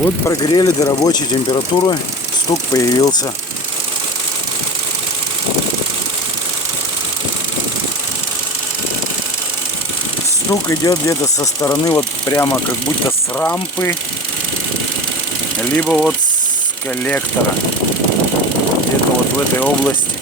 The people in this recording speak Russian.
Вот прогрели до рабочей температуры, стук появился. Стук идет где-то со стороны, вот прямо как будто с рампы, либо вот с коллектора, где-то вот в этой области.